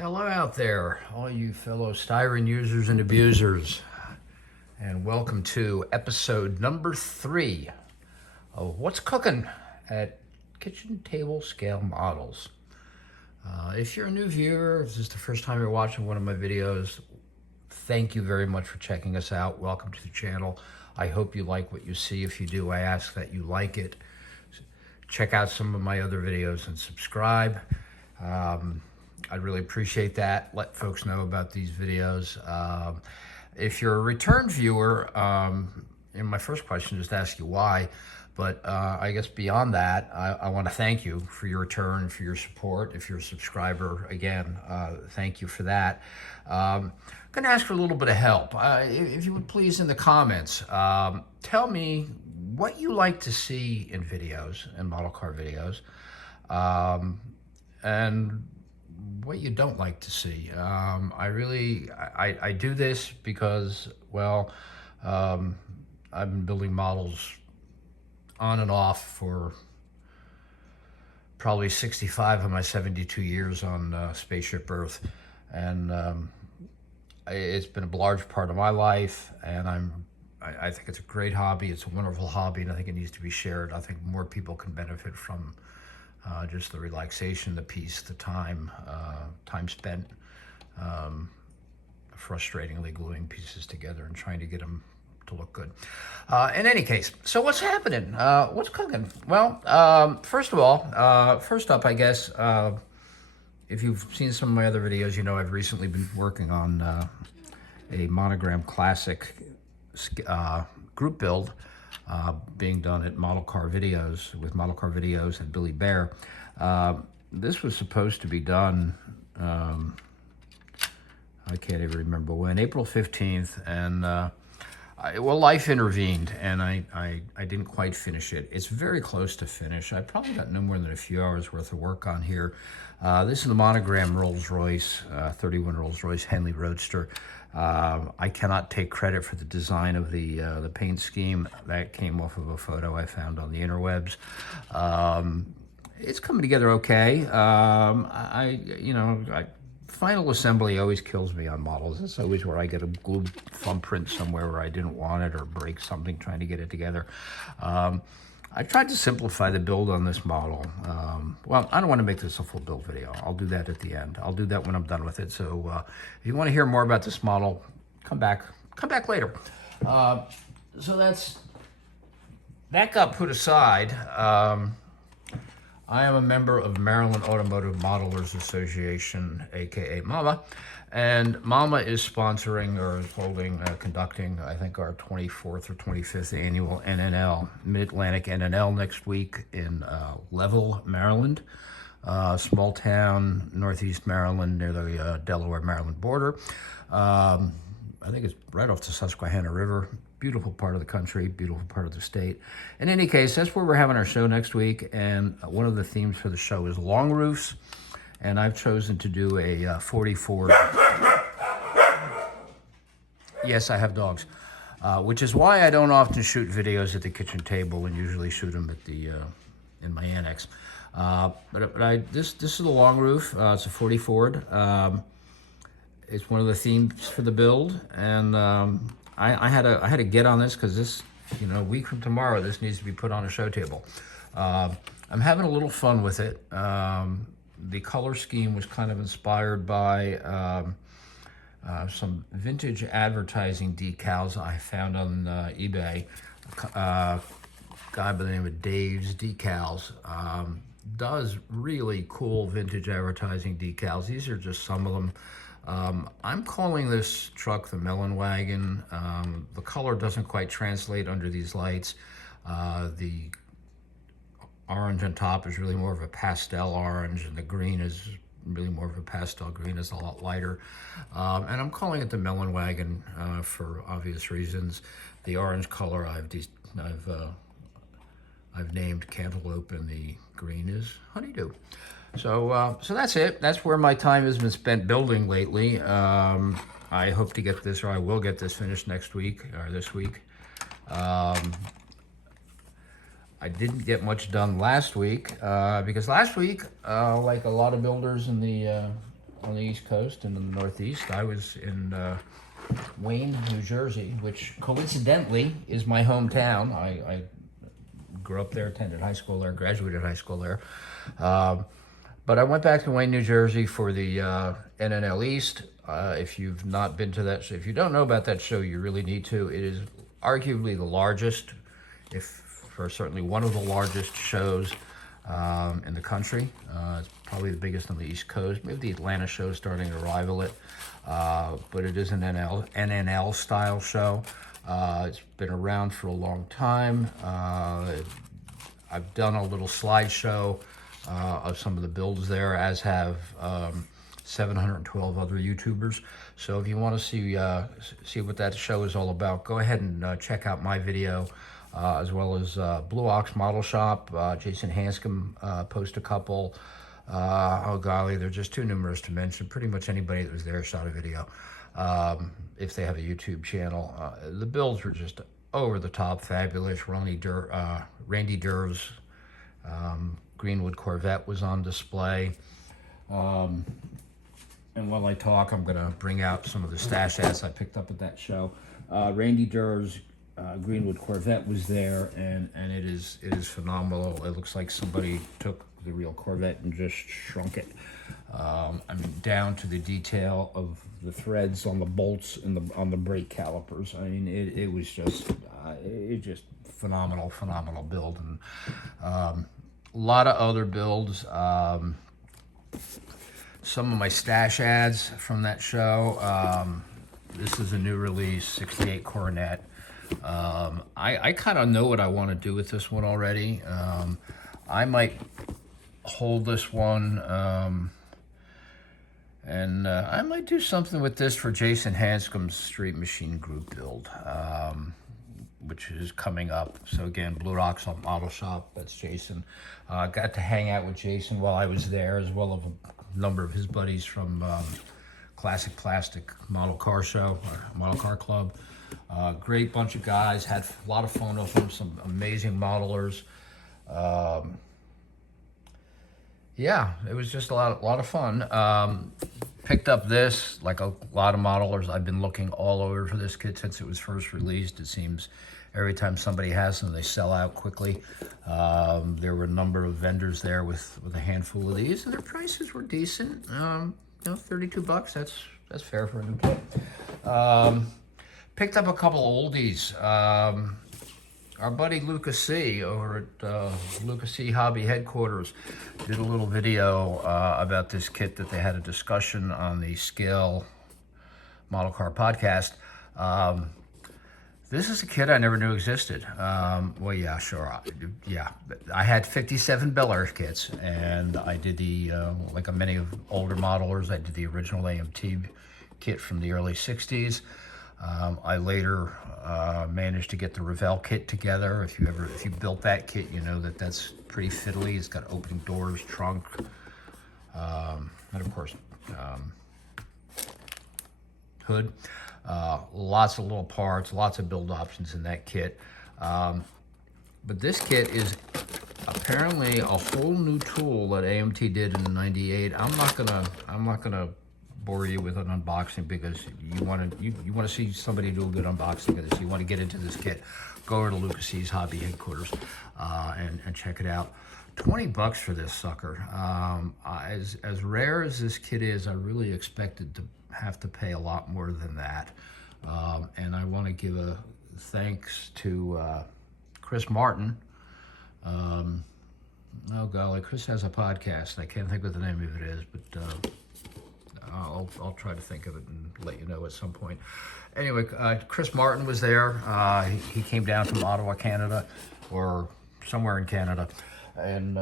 Hello out there, all you fellow styrene users and abusers, and welcome to episode number 3 of What's Cooking at Kitchen Table Scale Models. If you're a new viewer, if this is the first time you're watching one of my videos, thank you very much for checking us out. Welcome to the channel. I hope you like what you see. If you do, I ask that you like it. Check out some of my other videos and subscribe. I'd really appreciate that. Let folks know about these videos. If you're a return viewer, my first question is to ask you why, but I guess beyond that, I want to thank you for your return, for your support. If you're a subscriber, again, thank you for that. I'm going to ask for a little bit of help. If you would please, in the comments, tell me what you like to see in videos, in model car videos, and what you don't like to see. I do this because, well, I've been building models on and off for probably 65 of my 72 years on Spaceship Earth, and it's been a large part of my life, and I think it's a great hobby. It's a wonderful hobby, and I think it needs to be shared. I think more people can benefit from just the relaxation, the peace, the time spent frustratingly gluing pieces together and trying to get them to look good. In any case, so what's happening? What's cooking? Well, first up, I guess, if you've seen some of my other videos, you know I've recently been working on a Monogram Classic group build being done at Model Car Videos, with Model Car Videos and Billy Bear. This was supposed to be done, I can't even remember when, April 15th, and life intervened, and I didn't quite finish it. It's very close to finish. I probably got no more than a few hours worth of work on here. This is the Monogram RollsRoyce, 31 Rolls-Royce Henley Roadster. I cannot take credit for the design of the paint scheme. That came off of a photo I found on the interwebs. It's coming together okay. Final assembly always kills me on models. It's always where I get a glue thumbprint somewhere where I didn't want it, or break something trying to get it together. I tried to simplify the build on this model. Well, I don't want to make this a full build video. I'll do that at the end. I'll do that when I'm done with it. So if you want to hear more about this model, come back later. So that got put aside. I am a member of Maryland Automotive Modelers Association, aka MAMA, and MAMA is sponsoring, or conducting, I think, our 24th or 25th annual NNL, Mid-Atlantic NNL, next week in Level, Maryland, small town, northeast Maryland, near the Delaware-Maryland border. I think it's right off the Susquehanna River. Beautiful part of the country, beautiful part of the state. In any case, that's where we're having our show next week, and one of the themes for the show is long roofs, and I've chosen to do a 44. Yes, I have dogs, which is why I don't often shoot videos at the kitchen table, and usually shoot them at the in my annex. This is the long roof. It's a 40 Ford. It's one of the themes for the build, and I had to get on this because this, a week from tomorrow, this needs to be put on a show table. I'm having a little fun with it. The color scheme was kind of inspired by some vintage advertising decals I found on eBay. A guy by the name of Dave's Decals does really cool vintage advertising decals. These are just some of them. I'm calling this truck the Melon Wagon. The color doesn't quite translate under these lights. The orange on top is really more of a pastel orange, and the green is really more of a pastel green. It's a lot lighter. And I'm calling it the Melon Wagon for obvious reasons. The orange color I've named Cantaloupe, and the green is Honeydew. So that's it. That's where my time has been spent building lately. I hope to get this, or I will get this finished next week, or this week. I didn't get much done last week because last week, like a lot of builders in the on the East Coast and in the Northeast. I was in Wayne, New Jersey, which coincidentally is my hometown. I grew up there, attended high school there, graduated high school there. But I went back to Wayne, New Jersey for the NNL East. If you've not been to that show, if you don't know about that show, you really need to. It is arguably the largest, or certainly one of the largest shows in the country. It's probably the biggest on the East Coast. Maybe the Atlanta show is starting to rival it. But it is an NNL style show. It's been around for a long time. I've done a little slideshow of some of the builds there, as have 712 other YouTubers. So if you want to see what that show is all about, go ahead and check out my video, as well as Blue Ox Model Shop. Jason Hanscom posted a couple. Oh golly, they're just too numerous to mention. Pretty much anybody that was there shot a video, if they have a YouTube channel. The builds were just over the top fabulous. Randy Durv's Greenwood Corvette was on display. And while I talk, I'm going to bring out some of the stash ads I picked up at that show. Randy Durv's Greenwood Corvette was there, and it is phenomenal. It looks like somebody took the real Corvette and just shrunk it. I mean, down to the detail of the threads on the bolts and on the brake calipers. I mean, it was just phenomenal build. And a lot of other builds. Some of my stash ads from that show. This is a new release, 68 Coronet. I kind of know what I want to do with this one already. I might hold this one, and I might do something with this for Jason Hanscom's Street Machine Group build, which is coming up. So again, Blue Ox Model Shop, that's Jason. Got to hang out with Jason while I was there, as well as a number of his buddies from Classic Plastic Model Car Show, Model Car Club. Great bunch of guys, had a lot of fun with them, some amazing modelers. Yeah, it was just a lot of fun. Picked up this, like a lot of modelers. I've been looking all over for this kit since it was first released. It seems every time somebody has them, they sell out quickly. There were a number of vendors there with a handful of these, and their prices were decent. You know, $32, that's fair for a new kit. Picked up a couple oldies. Our buddy Lucas C. over at Lucas C. Hobby Headquarters did a little video about this kit that they had a discussion on the Scale Model Car podcast. This is a kit I never knew existed. Well, yeah, sure. Yeah, I had 57 Bel Air kits, and I did the, like many of older modelers, I did the original AMT kit from the early 60s. I later managed to get the Revell kit together. If you built that kit, you know that's pretty fiddly. It's got opening doors, trunk, and of course hood. Lots of little parts, lots of build options in that kit. But this kit is apparently a whole new tool that AMT did in '98. I'm not gonna bore you with an unboxing, because you want to see somebody do a good unboxing of this. You want to get into this kit, go over to Lucas C's Hobby Headquarters and check it out. $20 for this sucker. As rare as this kit is, I really expected to have to pay a lot more than that. And I want to give a thanks to Chris Martin. Oh golly, Chris has a podcast. I can't think what the name of it is, but I'll try to think of it and let you know at some point. Anyway, Chris Martin was there. He came down from Ottawa, Canada, or somewhere in Canada, and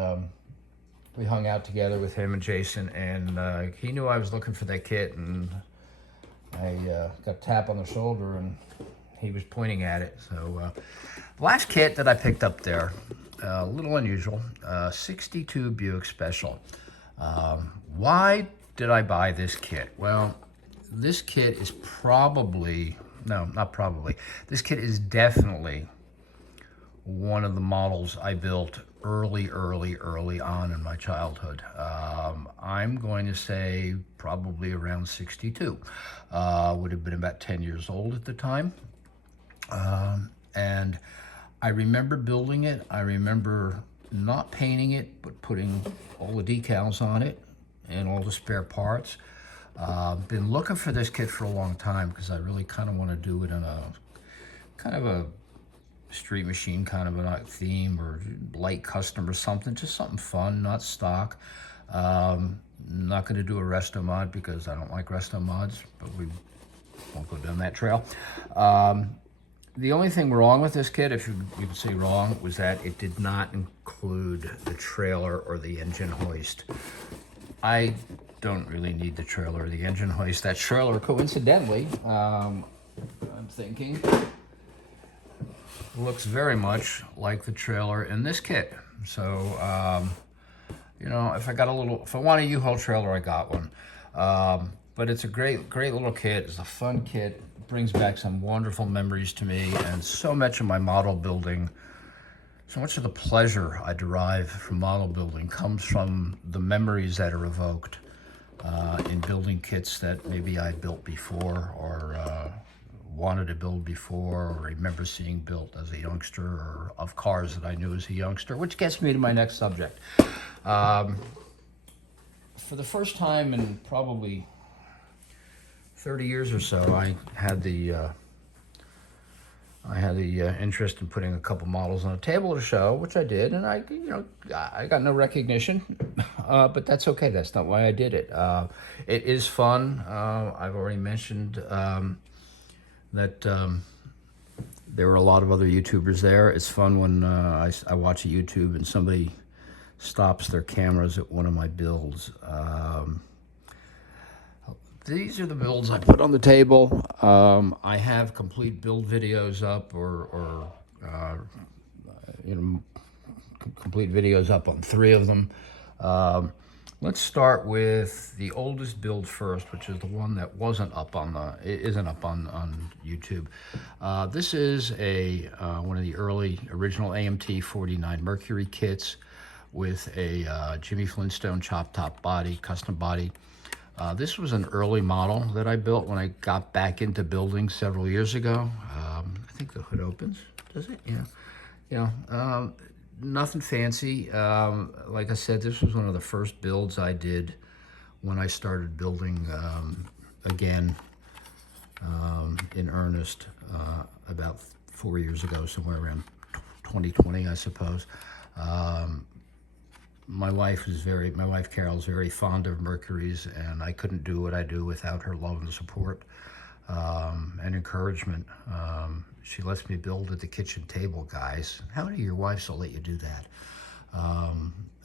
we hung out together with him and Jason, and he knew I was looking for that kit, and I got a tap on the shoulder, and he was pointing at it. So last kit that I picked up there, a little unusual, 62 Buick Special. Why did I buy this kit? Well, this kit is this kit is definitely one of the models I built early on in my childhood. I'm going to say probably around 62. Would have been about 10 years old at the time. And I remember building it. I remember not painting it, but putting all the decals on it and all the spare parts. Been looking for this kit for a long time because I really kind of want to do it in a kind of a street machine kind of a theme, or light custom or something, just something fun, not stock. Not going to do a resto mod because I don't like resto mods, but we won't go down that trail. The only thing wrong with this kit, if you could say wrong, was that it did not include the trailer or the engine hoist. I don't really need the trailer or the engine hoist. That trailer, coincidentally, I'm thinking, looks very much like the trailer in this kit. So, you know, if I want a U-Haul trailer, I got one. But it's a great little kit. It's a fun kit. It brings back some wonderful memories to me, and so much of my model building, so much of the pleasure I derive from model building comes from the memories that are evoked in building kits that maybe I built before, or wanted to build before, or remember seeing built as a youngster, or of cars that I knew as a youngster, which gets me to my next subject. For the first time in probably 30 years or so, I had the interest in putting a couple models on a table to show, which I did, and I got no recognition, but that's okay. That's not why I did it. It is fun. I've already mentioned that there were a lot of other YouTubers there. It's fun when I watch a YouTube and somebody stops their cameras at one of my builds. These are the builds I put on the table. I have complete build videos up, or complete videos up on 3 of them. Let's start with the oldest build first, which is the one that isn't up on YouTube. This is one of the early original AMT 49 Mercury kits with a Jimmy Flintstone chop top body, custom body. This was an early model that I built when I got back into building several years ago. I think the hood opens, does it? Yeah. Nothing fancy. Like I said, this was one of the first builds I did when I started building again in earnest about 4 years ago, somewhere around 2020, I suppose. My wife Carol's very fond of Mercuries, and I couldn't do what I do without her love and support and encouragement. She lets me build at the kitchen table, guys. How many of your wives will let you do that?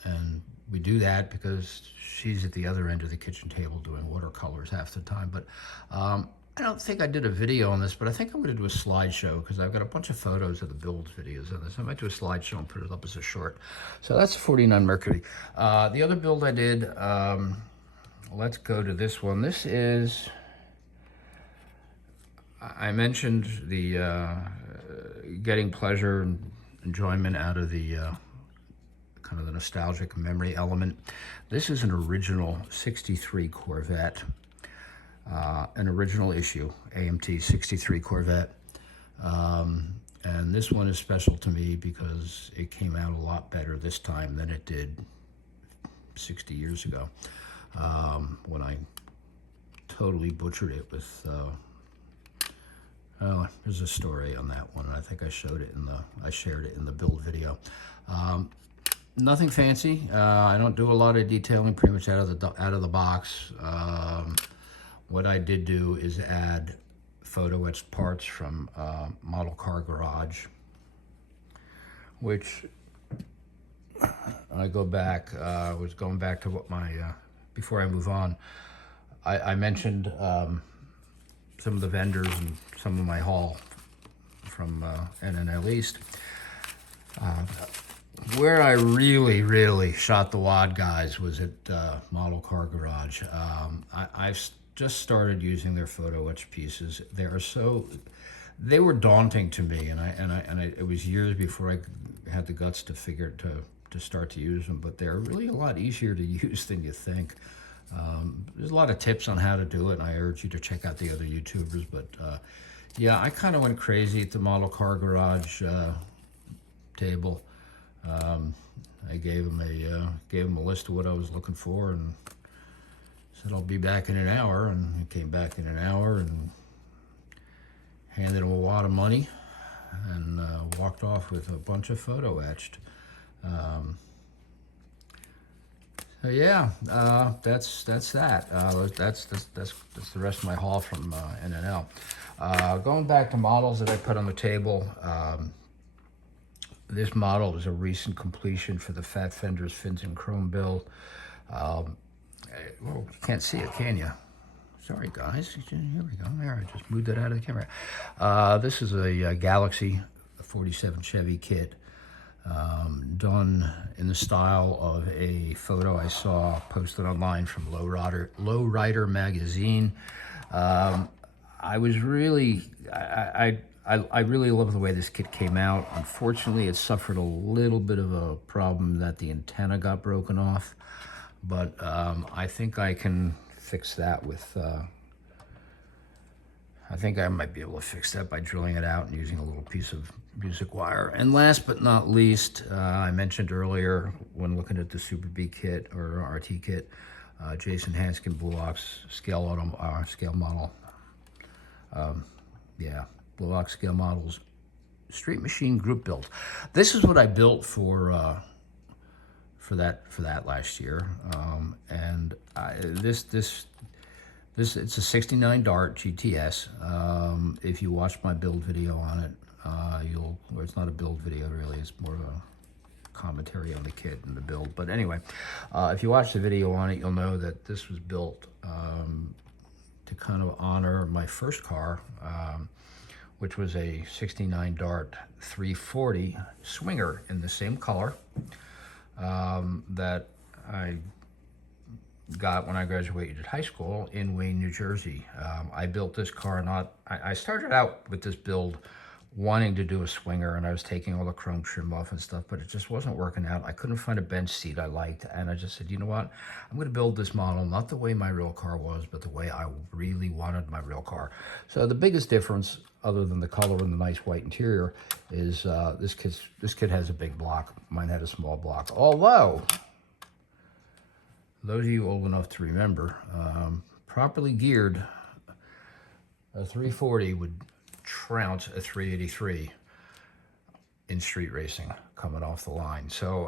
And we do that because she's at the other end of the kitchen table doing watercolors half the time. But I don't think I did a video on this, but I think I'm going to do a slideshow because I've got a bunch of photos of the build videos on this. I might do a slideshow and put it up as a short. So that's 49 Mercury. The other build I did, let's go to this one. This is, I mentioned the getting pleasure and enjoyment out of the kind of the nostalgic memory element. This is an original 63 Corvette. An original issue, AMT 63 Corvette. And this one is special to me because it came out a lot better this time than it did 60 years ago, when I totally butchered it with, there's a story on that one. I think I shared it in the build video. Nothing fancy. I don't do a lot of detailing, pretty much out of the box. What I did do is add photo etched parts from Model Car Garage, which I was going back to what before I move on, I mentioned some of the vendors and some of my haul from NNL East. Where I really shot the wad, guys, was at Model Car Garage. I've just started using their photo etch pieces. They were daunting to me, and it was years before I had the guts to start to use them, but they're really a lot easier to use than you think. There's a lot of tips on how to do it, and I urge you to check out the other YouTubers. But yeah, I kind of went crazy at the model car garage table. I gave him a list of what I was looking for, and said I'll be back in an hour. And he came back in an hour and handed him a wad of money, and walked off with a bunch of photo etched. So yeah, that's that. That's the rest of my haul from NNL. Going back to models that I put on the table. This model is a recent completion for the Fat Fenders Fins and Chrome build. Well, you can't see it, can you? Sorry, guys. Here we go. There, I just moved it out of the camera. This is a Galaxy 47 Chevy kit, done in the style of a photo I saw posted online from Lowrider magazine. I was really, I really love the way this kit came out. Unfortunately, it suffered a little bit of a problem that the antenna got broken off, but I think I can fix that with, I think I might be able to fix that by drilling it out and using a little piece of music wire. And last but not least, I mentioned earlier when looking at the Super B kit or RT kit, Jason Hanskin Blue Ox scale model. Yeah, Blue Ox scale models, Street Machine group build. This is what I built for that last year, and this it's a 69 Dart GTS. If you watch my build video on it, well, it's not a build video really, it's more of a commentary on the kit and the build. But anyway, if you watch the video on it, you'll know that this was built to kind of honor my first car, which was a 69 Dart 340 Swinger in the same color that I got when I graduated high school in Wayne, New Jersey. I built this car I started out with this build wanting to do a Swinger, and I was taking all the chrome trim off and stuff, but it just wasn't working out. I couldn't find a bench seat I liked, and I just said, you know what? I'm going to build this model, not the way my real car was, but the way I really wanted my real car. So the biggest difference, other than the color and the nice white interior, is this kit has a big block. Mine had a small block. Although, those of you old enough to remember, properly geared, a 340 would trounce a 383 in street racing coming off the line. So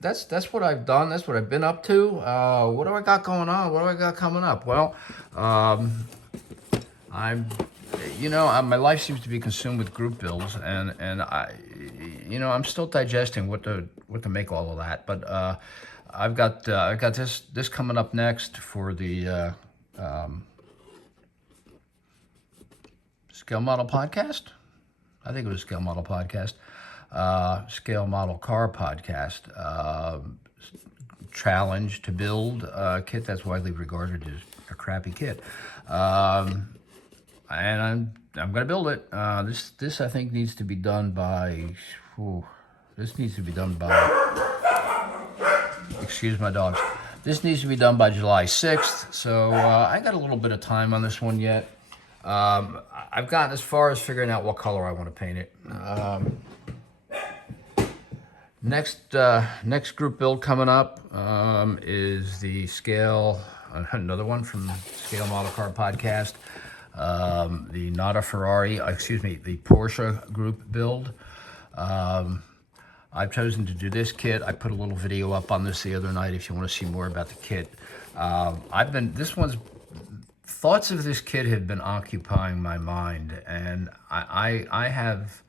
that's what I've done. That's what I've been up to. What do I got going on? What do I got coming up? Well, my life seems to be consumed with group builds, and I'm still digesting what to make all of that. But I've got this coming up next for the Scale Model Podcast. I think it was Scale Model Podcast. Scale Model Car Podcast. Challenge to build a kit that's widely regarded as a crappy kit. And I'm going to build it. This I think needs to be done by. Excuse my dogs. This needs to be done by July 6th. So I got a little bit of time on this one yet. I've gotten as far as figuring out what color I want to paint it. Next group build coming up is the Scale, another one from Scale Model Car Podcast. The the Porsche group build. I've chosen to do this kit. I put a little video up on this the other night if you want to see more about the kit. Thoughts of this kit have been occupying my mind, and I have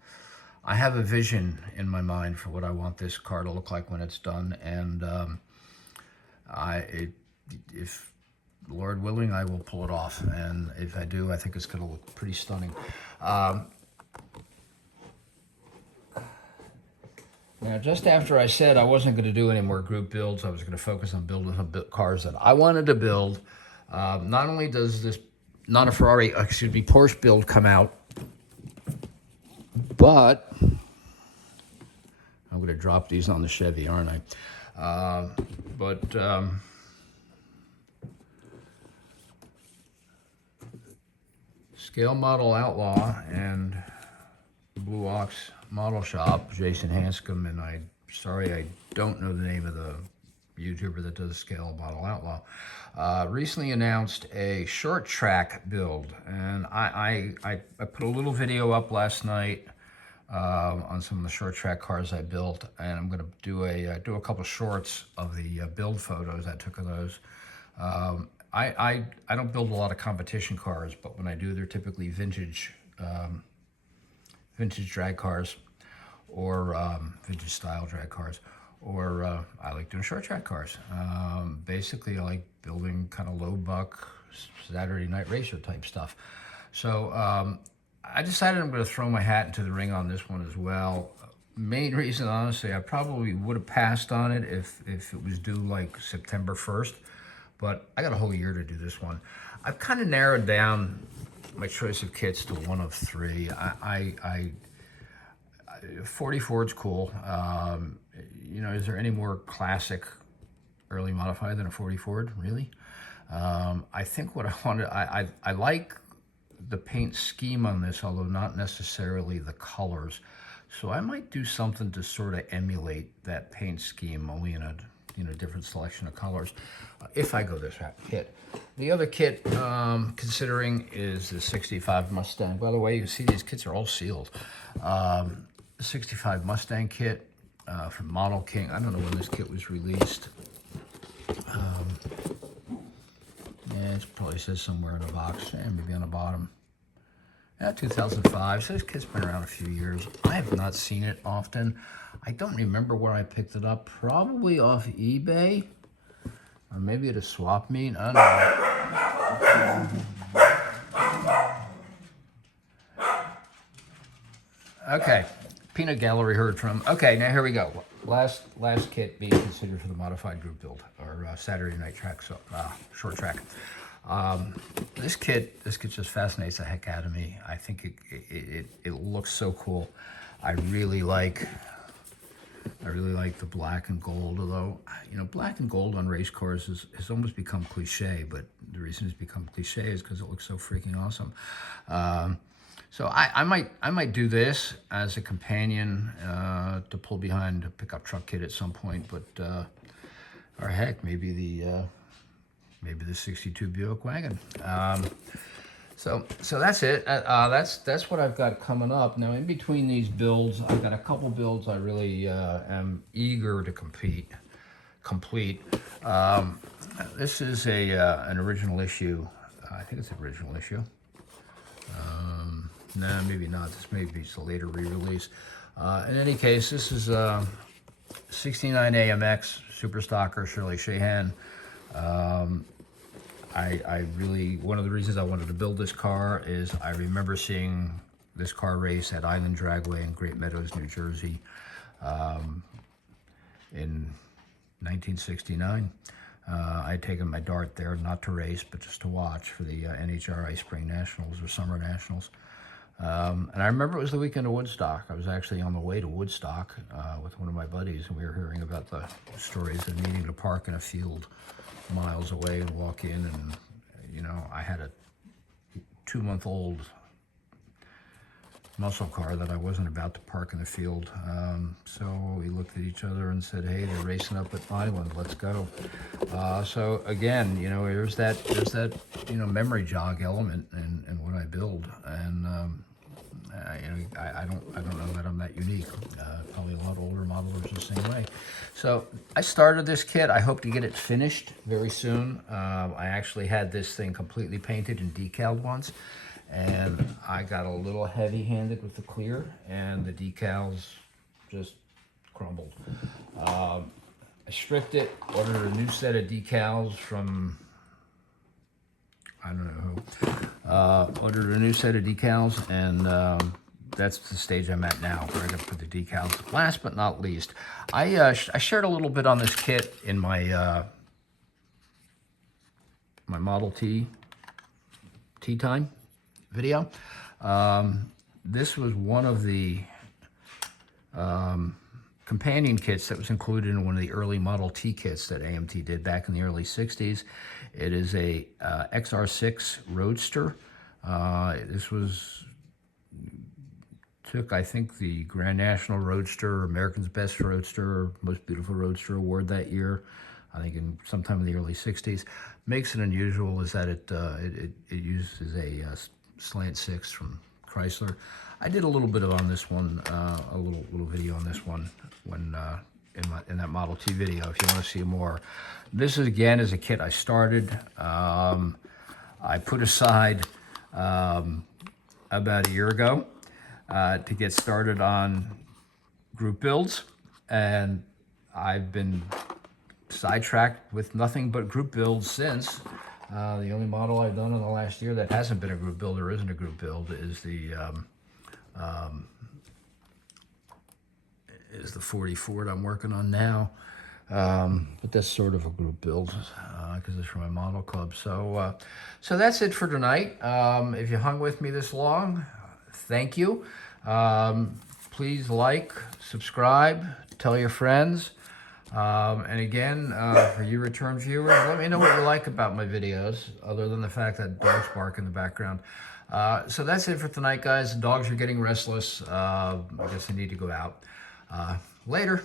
a vision in my mind for what I want this car to look like when it's done, and if Lord willing, I will pull it off, and if I do, I think it's going to look pretty stunning. Now, just after I said I wasn't going to do any more group builds, I was going to focus on building some cars that I wanted to build. Not only does this Porsche build come out, but I'm going to drop these on the Chevy, aren't I? Scale Model Outlaw and Blue Ox Model Shop, Jason Hanscom, and sorry I don't know the name of the YouTuber that does Scale Model Outlaw, recently announced a short track build, and I put a little video up last night on some of the short track cars I built, and I'm going to do a couple shorts of the build photos I took of those. I don't build a lot of competition cars, but when I do, they're typically vintage drag cars, or vintage style drag cars, or I like doing short track cars. Basically, I like building kind of low buck Saturday night racer type stuff. So I decided I'm going to throw my hat into the ring on this one as well. Main reason, honestly, I probably would have passed on it if it was due like September 1st, but I got a whole year to do this one. I've kind of narrowed down my choice of kits to one of three. 40 Ford's cool. You know, is there any more classic early modified than a 40 Ford, really? I think what I wanted, I like the paint scheme on this, although not necessarily the colors. So I might do something to sort of emulate that paint scheme, only in a different selection of colors, if I go this kit. The other kit, considering, is the 65 Mustang. By the way, you see these kits are all sealed. The 65 Mustang kit from Model King. I don't know when this kit was released. Yeah, it probably says somewhere in the box, maybe on the bottom. Yeah, 2005, so this kit's been around a few years. I have not seen it often. I don't remember where I picked it up, probably off eBay, or maybe at a swap meet, I don't know. Okay, Peanut Gallery heard from. Okay, now here we go. Last kit being considered for the modified group build, or Saturday night track, so short track. This kit just fascinates the heck out of me. I think it looks so cool. I really like the black and gold, although, you know, black and gold on race cars has almost become cliche, but the reason it's become cliche is because it looks so freaking awesome. So I might do this as a companion to pull behind a pickup truck kit at some point, but or heck, maybe the 62 Buick wagon. So that's it. That's what I've got coming up. Now, in between these builds, I've got a couple builds I really am eager to complete. This is an original issue. I think it's an original issue. No, maybe not. This may be a later re-release. In any case, this is 69 AMX Super Stocker Shirley Shahan. I really, one of the reasons I wanted to build this car is I remember seeing this car race at Island Dragway in Great Meadows, New Jersey, in 1969. I'd taken my dart there, not to race, but just to watch for the NHRA Spring Nationals or Summer Nationals. And I remember it was the weekend of Woodstock. I was actually on the way to Woodstock with one of my buddies, and we were hearing about the stories of needing to park in a field miles away and walk in, and you know, I had a 2-month-old muscle car that I wasn't about to park in the field. So we looked at each other and said, hey, they're racing up at Island, let's go. So again, you know, there's that you know, memory jog element in what I build, and you know, I don't know that I'm that unique. Probably a lot of older modelers the same way. So I started this kit. I hope to get it finished very soon. I actually had this thing completely painted and decaled once, and I got a little heavy-handed with the clear, and the decals just crumbled. I stripped it, ordered a new set of decals from, I don't know who, ordered a new set of decals, and that's the stage I'm at now, where I got to put the decals. Last but not least, I shared a little bit on this kit in my my Model T Tea Time video. This was one of the companion kits that was included in one of the early Model T kits that AMT did back in the early 60s. It is a XR6 Roadster. This took, I think, the Grand National Roadster, American's Best Roadster, Most Beautiful Roadster award that year. I think in sometime in the early 60s. Makes it unusual is that it uses a slant 6 from Chrysler. I did a little bit on this one, a little video on this one when in that Model T video. If you want to see more, this is again is a kit I started. I put aside about a year ago to get started on group builds, and I've been sidetracked with nothing but group builds since. The only model I've done in the last year that hasn't been a group build or isn't a group build is the 40 Ford I'm working on now. But that's sort of a group build because it's from my model club. So that's it for tonight. If you hung with me this long, thank you. Please like, subscribe, tell your friends. And again, for you return viewers, let me know what you like about my videos, other than the fact that dogs bark in the background. So that's it for tonight, guys. The dogs are getting restless. I guess they need to go out. Later.